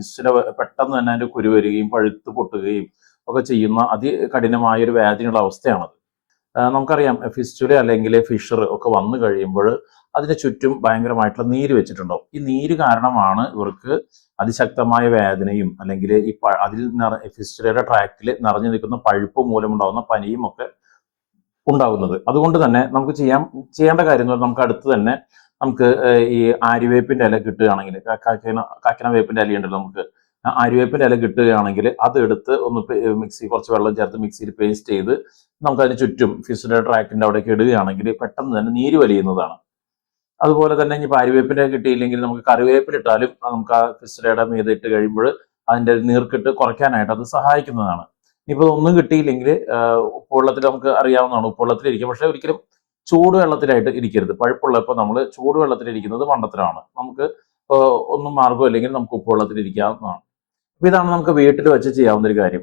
Fistula പെട്ടെന്ന് തന്നെ അതിന്റെ കുരു വരികയും പഴുത്ത് പൊട്ടുകയും ഒക്കെ ചെയ്യുന്ന അതികഠിനമായ ഒരു വ്യാധിയുള്ള അവസ്ഥയാണത്. നമുക്കറിയാം ഫിസ്റ്റുല അല്ലെങ്കിൽ ഫിഷർ ഒക്കെ വന്നു കഴിയുമ്പോൾ അതിന് ചുറ്റും ഭയങ്കരമായിട്ടുള്ള നീര് വെച്ചിട്ടുണ്ടാവും. ഈ നീര് കാരണമാണ് ഇവർക്ക് അതിശക്തമായ വേദനയും അല്ലെങ്കിൽ ഈ അതിൽ ഫിസ്റ്റുലയുടെ ട്രാക്റ്റിൽ നിറഞ്ഞു നിൽക്കുന്ന പഴുപ്പ് മൂലമുണ്ടാകുന്ന പനിയും ഒക്കെ ഉണ്ടാകുന്നത്. അതുകൊണ്ട് തന്നെ നമുക്ക് ചെയ്യേണ്ട കാര്യം എന്ന് പറഞ്ഞാൽ നമുക്ക് അടുത്ത് തന്നെ നമുക്ക് ഈ ആര്യവേപ്പിന്റെ ഇല കിട്ടുകയാണെങ്കിൽ കാക്കന വേപ്പിന്റെ ഇല ഉണ്ടല്ലോ, നമുക്ക് ആര്യവേപ്പിന്റെ ഇല കിട്ടുകയാണെങ്കിൽ അത് എടുത്ത് ഒന്ന് കുറച്ച് വെള്ളം ചേർത്ത് മിക്സിയിൽ പേസ്റ്റ് ചെയ്ത് നമുക്ക് അതിന് ചുറ്റും ഫിസ്റ്റുലയുടെ ട്രാക്റ്റിന്റെ അവിടേക്ക് ഇടുകയാണെങ്കിൽ പെട്ടെന്ന് തന്നെ നീര് വലിയുന്നതാണ്. അതുപോലെ തന്നെ ഇനി ആര്യവേപ്പിന്റെ കിട്ടിയില്ലെങ്കിൽ നമുക്ക് കറിവേപ്പിലിട്ടാലും നമുക്ക് ആ ഫിസ്റ്റുലയുടെ മീതെ ഇട്ട് കഴിയുമ്പോൾ അതിന്റെ നീർക്കെട്ട് കുറയ്ക്കാനായിട്ട് അത് സഹായിക്കുന്നതാണ്. ഇനിയിപ്പോൾ ഒന്നും കിട്ടിയില്ലെങ്കിൽ ഉപ്പുവെള്ളത്തിൽ നമുക്ക് അറിയാവുന്നതാണ്, ഉപ്പുവെള്ളത്തിൽ ഇരിക്കും. പക്ഷെ ഒരിക്കലും ചൂടുവെള്ളത്തിലായിട്ട് ഇരിക്കരുത്. പഴുപ്പുള്ളപ്പോൾ നമ്മൾ ചൂടുവെള്ളത്തിലിരിക്കുന്നത് മണ്ടത്തരമാണ്. നമുക്ക് ഒന്നും മാർഗ്ഗം ഇല്ലെങ്കിൽ നമുക്ക് ഉപ്പുവെള്ളത്തിൽ ഇരിക്കാവുന്നതാണ്. അപ്പൊ ഇതാണ് നമുക്ക് വീട്ടിൽ വെച്ച് ചെയ്യാവുന്ന ഒരു കാര്യം.